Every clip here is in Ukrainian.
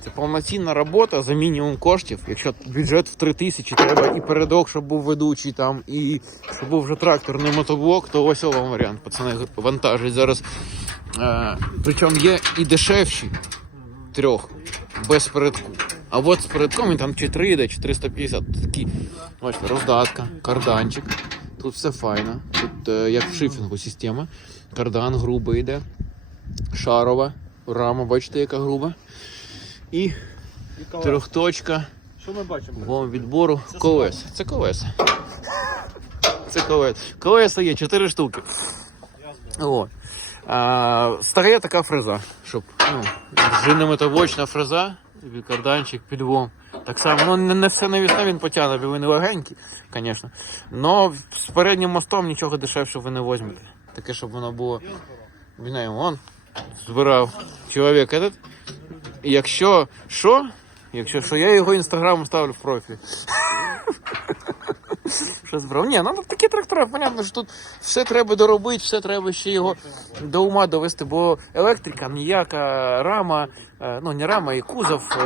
Це повноцінна робота за мінімум коштів. Якщо бюджет в 3 тисячі, треба і передок, щоб був ведучий там, і щоб був вже тракторний мотоблок, то ось вам варіант. Пацани вантажать зараз. Е, причому є і дешевші трьох без передку. А от з передком він там чи 3 йде, чи 350. Такі, бачите, роздатка, карданчик. Тут все файно. Тут е, як в шифінгу система. Кардан грубий йде. Шарова. Рама, бачите, яка груба. І трьохточка Що ми бачимо? вом відбору колес. Це колеса. Це колеса. Колеса є 4 штуки. От. А, стає така фреза, щоб ну, жінно-метавочна фреза, карданчик, підвом. Так само, ну не, не все навісне він потягне, бо він легенький, звісно. Но з переднім мостом нічого дешевше ви не візьмете. Таке, щоб воно було. Не знаю, он збирав чоловік этот. Якщо що, якщо що, я його інстаграм ставлю в профіль. Що збрав? Ні, ну такі трактори, понятно, що тут все треба доробити, все треба ще його до ума довести, бо електрика ніяка, рама, е, ну не рама, і кузов, е,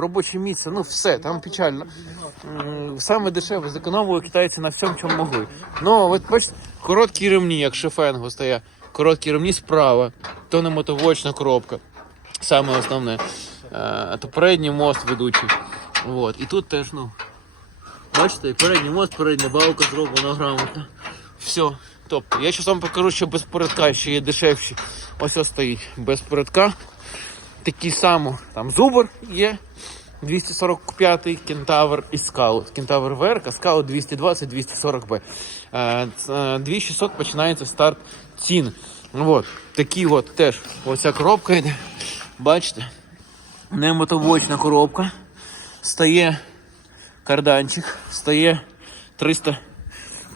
робоче місце, ну все, там печально. Саме дешеве зекономили китайці на всьому, чому могли. Ну, от бачите, короткі ремні, як шефенгу стає, короткі ремні справа, то не мотовочна коробка. Саме основне. То передній мост ведучий. От. І тут теж, ну, Бачите, передній мост, передня балка зроблена грамотно. Все. Тобто, я зараз вам покажу, що без передка ще є дешевші. Ось ось стоїть без передка. Такі самі, там зубр є. 245-й кентавр і скаут. Кентавр ВРК, скаут 220-240Б. Е, ц- е, 2600 починається старт цін. От, такі от теж. Оця коробка йде. Бачите? Не мотовочна коробка. Стає карданчик, стає 300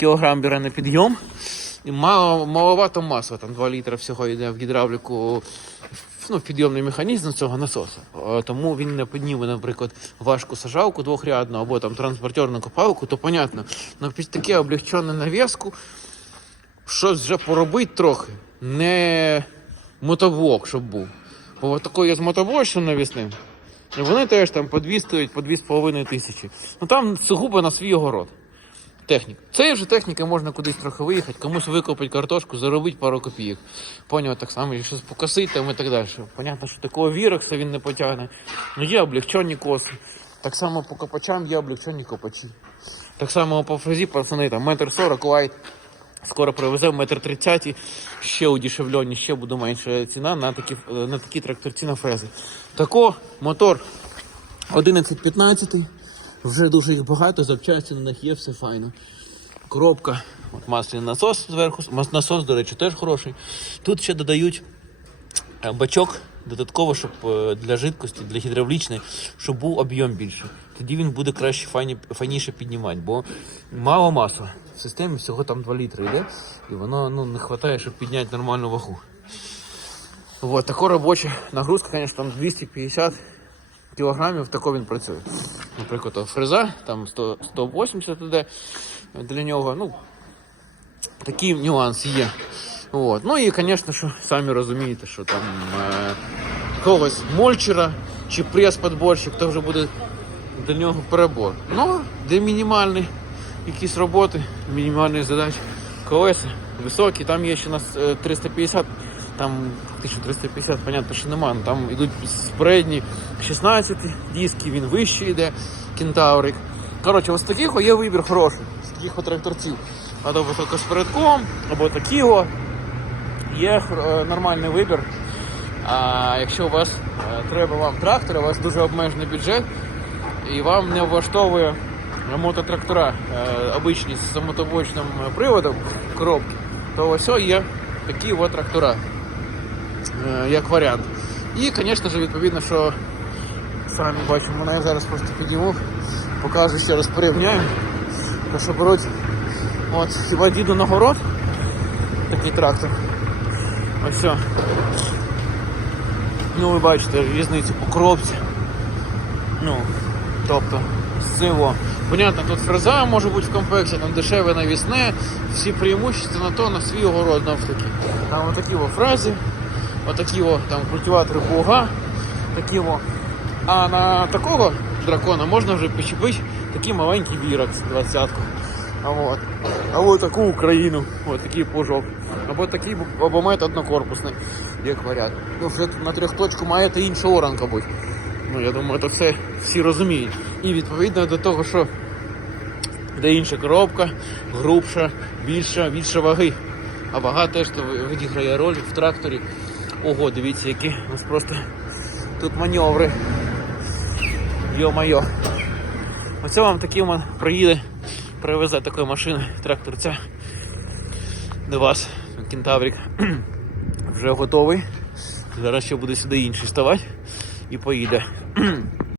кг бере на підйом. І мало, маловато масла, там 2 літри всього йде в гідравліку, ну, підйомний механізм цього насосу. Е, Тому він не підніме, наприклад, важку сажалку двохрядну або там транспортерну копалку, то понятно. Но під таке облегчене нав'язку щось вже поробити трохи. Не мотоблок, щоб був. Бо такий з мотоблочним навісним. І вони теж там по 2 стоять, по 2,5 тисячі. Ну там сугубо на свій огород. Техніка. Цієї вже техніки можна кудись трохи виїхати, комусь викопати картошку, заробити пару копійок. Поняв так само, і щось покосити там і так далі. Понятно, що такого вірокса він не потягне. Ну є облегчені коси. Так само по копачам є облегчені копачі. Так само по фрезі, пацани, там метр сорок лайт. Скоро привезе метр тридцяті, ще удешевлені, ще буде менша ціна на такі, на такі тракторці на фрези. Тако, мотор 11-15, вже дуже їх багато, запчасті на них є, все файно. Коробка, от масляний насос зверху, насос, до речі, теж хороший. Тут ще додають бачок додатково, щоб е, для жидкості, для гідравлічної, щоб був об'єм більший. Тоді він буде краще файні, файніше піднімати, бо мало масла. В системі всього там 2 літри йде, і воно ну, не вистачає, щоб підняти нормальну вагу. Вот, така робоча нагрузка, звісно, там 250 кілограмів, тако він працює. Наприклад, фреза, там 100, 180 іде для нього. Ну, такі нюанси є. От. Ну і, звісно, що самі розумієте, що там е, когось мольчера чи прес-подборщик, то вже буде для нього перебор. Ну, де мінімальні якісь роботи, мінімальні задачі, колеса високі, там є ще у нас е, 350, там 1350, понятно, що немає. Там йдуть передні 16 диски, він вищий йде, кентаврик. Коротше, ось таких є вибір хороший, з таких тракторців. Або високо з або такі. Є е, нормальний вибір. А якщо у вас е, треба вам трактор, у вас дуже обмежений бюджет, і вам не влаштовує мототрактора е, обичні з мотобочним приводом коробки, то ось є такі от трактора, як варіант. І, звісно ж, відповідно, що самі бачимо, мене я зараз просто підійму, покажу ще раз порівняю. То що беруть от, хіба діду на город, такий трактор. Ось. Ну ви бачите різницю по кропці. Ну, тобто, сиво. Понятно, тут фреза може бути в комплексі, там дешеве навісне, всі преимущества на то, на свій огород навтаки. Там отакі во фрези, отакі во там культиватори буга, такі во. А на такого дракона можна вже почепити такий маленький вірок 20-ку. От. А от таку Україну, от такий пужок. Або такий або маєте однокорпусний, як варіант. Ну, вже на трьохточку маєте інша оранка будь. Ну, Я думаю, це все всі розуміють. І відповідно до того, що де інша коробка, грубша, більша, більше ваги. А вага теж відіграє роль в тракторі. Ого, дивіться, які у нас просто тут маневри. Йо-майо. Оце вам такий проїде привезе такої машини, тракторця до вас, кентаврик. Вже готовий. Зараз ще буде сюди інший ставати і поїде.